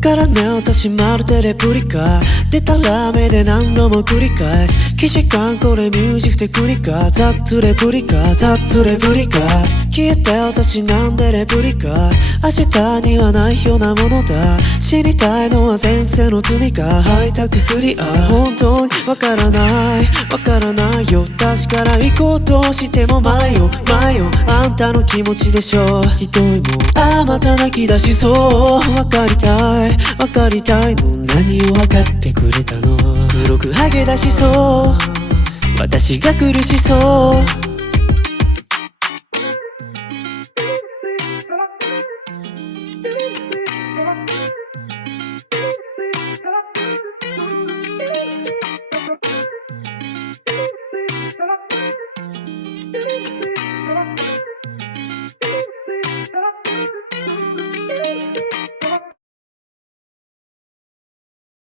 からね私まるでレプリカでたらめで何度も繰り返す既視感これミュージックテクニカザッツレプリカザッツレプリカ消えて私なんでレプリカ明日にはないようなものだ知りたいのは前世の罪か吐いた薬本当にわからないよ確から行こうとしても前よあんたの気持ちでしょひどいもんまた泣き出しそうわかりたいの何を分かってくれたの黒くハゲ出しそう私が苦しそう